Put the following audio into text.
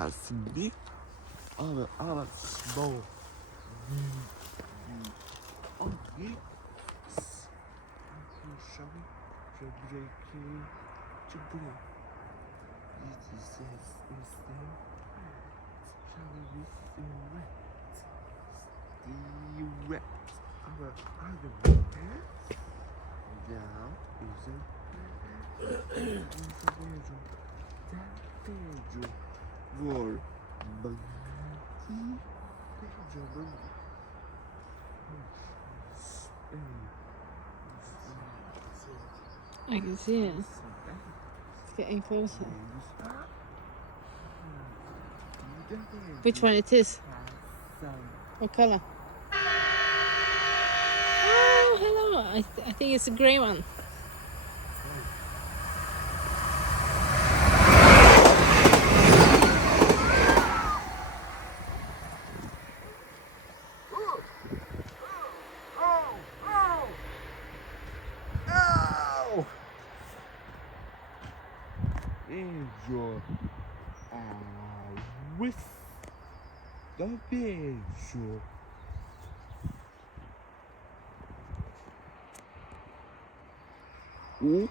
passing our small okay. Shall we break to break? It says is there. Shall we be direct our other now is a bedroom for monkey bedroom. I can see it. It's getting closer. Which one it is? What color? Oh, hello. I think it's a grey one. Angel, with the angel. Oh.